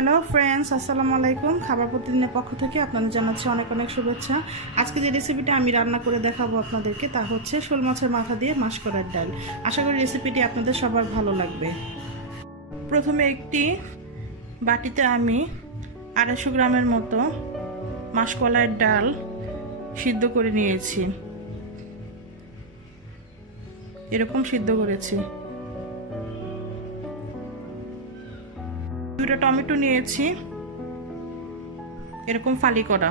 Hello friends, আসসালামু আলাইকুম। খাবার প্রতিদিনের পক্ষ থেকে আপনাদের জানাচ্ছি অনেক অনেক শুভেচ্ছা। আজকে যে রেসিপিটা আমি রান্না করে দেখাবো আপনাদেরকে তা হচ্ছে শোল মাছের মাথা দিয়ে মাসকলাই ডাল। আশা করি রেসিপিটি আপনাদের সবার ভালো লাগবে। প্রথমে একটি বাটিতে আমি 250 গ্রামের মতো মাসকলাই ডাল সিদ্ধ করে নিয়েছি। এরকম সিদ্ধ করেছি। 2টা টমেটো নিয়েছি এরকম ফালি করা।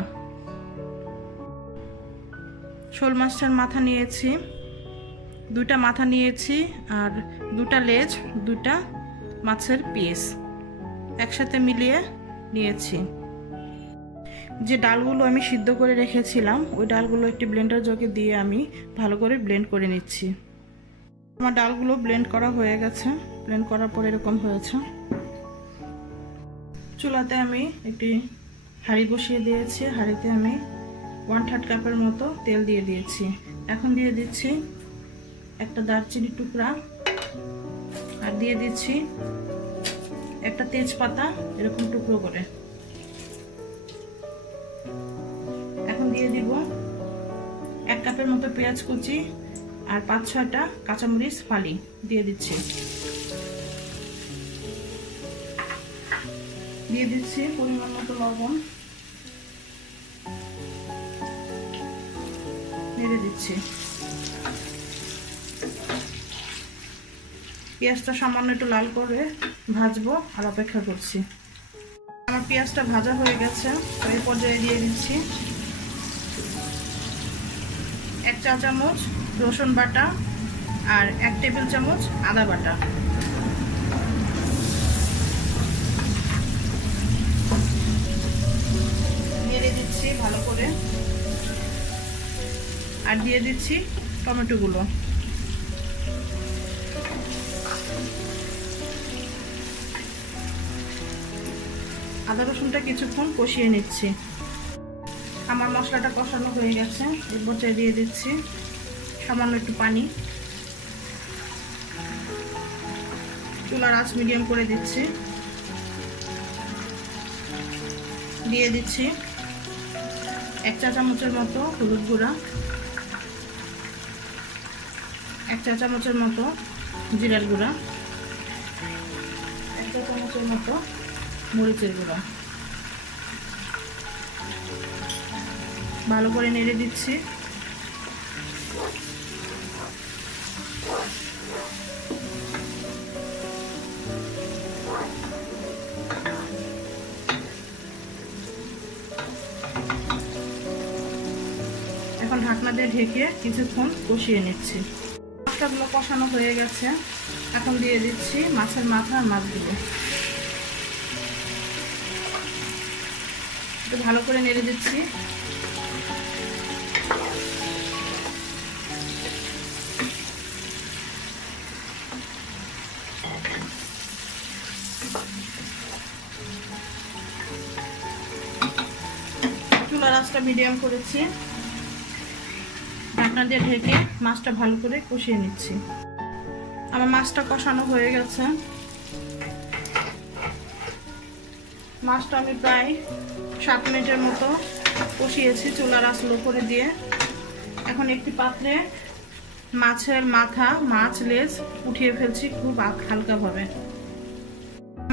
শোল মাছের মাথা নিয়েছি, 2টা মাথা নিয়েছি আর 2টা লেজ, 2টা মাছের পিস একসাথে মিলিয়ে নিয়েছি। যে ডালগুলো আমি সিদ্ধ করে রেখেছিলাম ওই ডালগুলো একটি ব্লেন্ডার জগে দিয়ে আমি ভালো করে ব্লেন্ড করে নিচ্ছি। আমার ডালগুলো ব্লেন্ড করা হয়ে গেছে। ব্লেন্ড করার পর এরকম হয়েছে। চুলাতে আমি একটি হাঁড়ি বসিয়ে দিয়েছি। হাঁড়িতে আমি 1/3 কাপের মতো তেল দিয়ে দিয়েছি। এখন দিয়ে দিচ্ছি একটা দারচিনি টুকরা আর দিয়ে দিচ্ছি একটা তেজপাতা এরকম টুকরো করে। এখন দিয়ে দিব 1 কাপের মতো পেঁয়াজ কুচি আর 5-6টা কাঁচামরিচ ফালি দিয়ে দিচ্ছি। দিয়ে দিচ্ছি পরিমাণ মতো লবণ, নেড়ে দিচ্ছি। পেঁয়াজটা সামান্য একটু লাল করে ভাজবো আর অপেক্ষা করছি। আমার পেঁয়াজটা ভাজা হয়ে গেছে। এই পর্যায়ে দিয়ে দিচ্ছি 1 চা চামচ রসুন বাটা আর 1 টেবিল চামচ আদা বাটা। নেড়ে দিচ্ছি ভালো করে আর দিয়ে দিচ্ছি টমেটোগুলো। আদা রসুনটা কিছুক্ষণ কষিয়ে নিচ্ছি। আমার মশলাটা কষানো হয়ে গেছে। এর পর্যায়ে দিয়ে দিচ্ছি সামান্য একটু পানি। চুলার আঁচ মিডিয়াম করে দিচ্ছি। দিয়ে দিচ্ছি 1 চা চামচের মতো হলুদ গুঁড়া, 1 চা চামচের মতো জিরার গুঁড়া, 1 চা চামচের মতো মরিচের গুঁড়া। ভালো করে নেড়ে দিচ্ছি। এখন ঢাকনা দিয়ে ঢেকে কিছুক্ষণ কষিয়ে নিচ্ছি। মশলাগুলো কষানো হয়ে গেছে। এখন দিয়ে দিচ্ছি মাছের মাথা আর মাছগুলো। একটু ভালো করে নেড়ে দিচ্ছি। চুলার আঁচটা মিডিয়াম করেছি। ঢাকনা দিয়ে ঢেকে মাছটা ভালো করে কষিয়ে নিচ্ছি। আমার মাছটা কষানো হয়ে গেছে। মাছটা আমি প্রায় 7 মিনিটের মতো কষিয়েছি চুলার আঁচ লো করে দিয়ে। এখন একটি পাত্রে মাছের মাথা, মাছ লেজ উঠিয়ে ফেলছি খুব হালকাভাবে।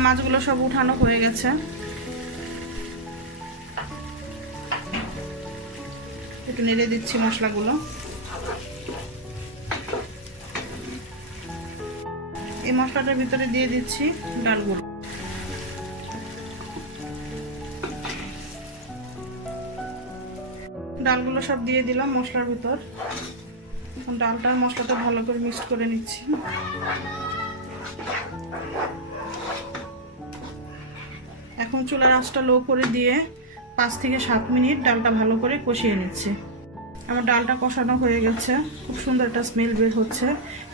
মাছগুলো সব উঠানো হয়ে গেছে। একটু নেড়ে দিচ্ছি মশলাগুলো। এই মশলাটার ভিতরে দিয়ে দিচ্ছি ডালগুলো। ডালগুলো সব দিয়ে দিলাম মশলার ভিতর। ডালটা আর মশলাটা ভালো করে মিক্স করে নিচ্ছি। এখন চুলার আঁচটা লো করে দিয়ে 5 থেকে 7 মিনিট ডালটা ভালো করে কষিয়ে নিচ্ছি। আমার ডালটা কষানো হয়ে গেছে। খুব সুন্দর একটা স্মেল বের হচ্ছে।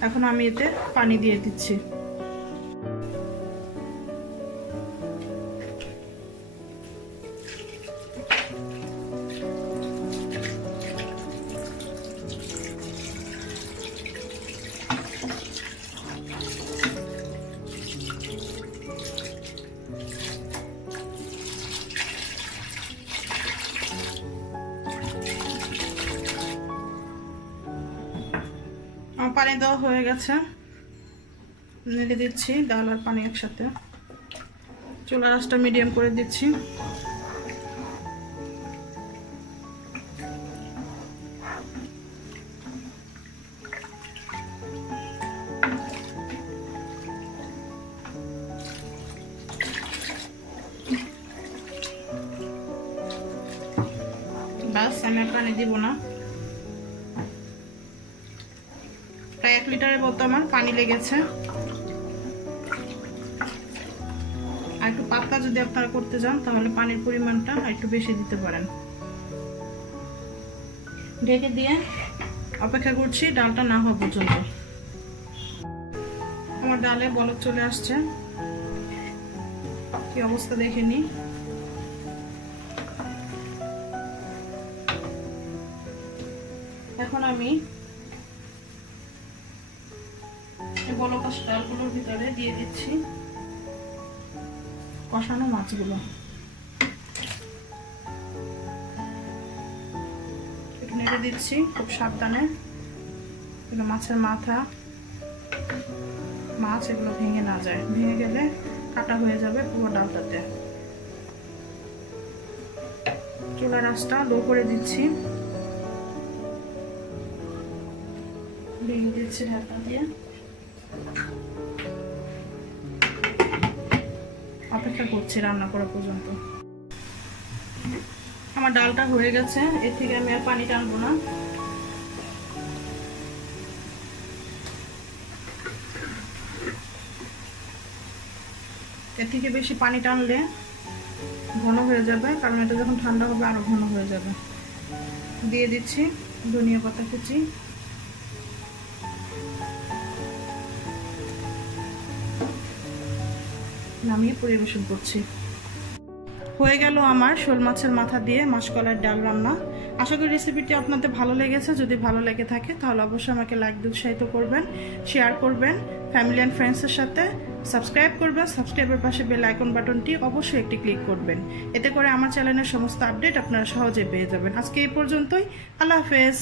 এখন আমি এতে পানি দিয়ে দিচ্ছি। আমার পানি দেওয়া হয়ে গেছে, নেড়ে দিচ্ছি ডাল আর পানি একসাথে। চুলার আঁচটা মিডিয়াম করে দিচ্ছি। বাস, আমি আর পানি দিব না। প্রায় 1 লিটারের মতো আমার পানি লেগেছে। আর একটু পাতলা যদি আপনারা করতে যান তাহলে পানির পরিমাণটা একটু বেশি দিতে পারেন। ঢেকে দিয়ে অপেক্ষা করছি ডালটা না হওয়া পর্যন্ত। আমার ডালে বলক চলে আসছে, কি অবস্থা দেখে নি। এখন আমি বলক আসা ডালগুলোর ভিতরে দিয়ে দিচ্ছি কষানো মাছগুলো। একটু নেড়ে দিচ্ছি খুব সাবধানে, এগুলো মাছের মাথা, মাছ এগুলো ভেঙে না যায়, ভেঙে গেলে কাটা হয়ে যাবে পুরো ডালটাতে। চুলার আঁচটা লো করে দিচ্ছি, ভেঙে দিচ্ছি ঢাকনা দিয়ে। অপেক্ষা করছি রান্না করা পর্যন্ত। আমার ডালটা হয়ে গেছে, এর থেকে আমি আর পানি টানবো না। এর থেকে বেশি পানি টানলে ঘন হয়ে যাবে, কারণ এটা যখন ঠান্ডা হবে আরো ঘন হয়ে যাবে। দিয়ে দিচ্ছি ধনিয়া পাতা কুচি। নামিয়ে পরিবেশন করছি। হয়ে গেল আমার শোল মাছের মাথা দিয়ে মাসকলাই ডাল রান্না। আশা করি রেসিপিটি আপনাদের ভালো লেগেছে। যদি ভালো লেগে থাকে তাহলে অবশ্যই আমাকে লাইক দিয়ে উৎসাহিত করবেন, শেয়ার করবেন ফ্যামিলি অ্যান্ড ফ্রেন্ডসের সাথে, সাবস্ক্রাইব করবেন। সাবস্ক্রাইবের পাশে বেল আইকন বাটনটি অবশ্যই একটি ক্লিক করবেন, এতে করে আমার চ্যানেলের সমস্ত আপডেট আপনারা সহজে পেয়ে যাবেন। আজকে এই পর্যন্তই, আল্লাহ হাফেজ।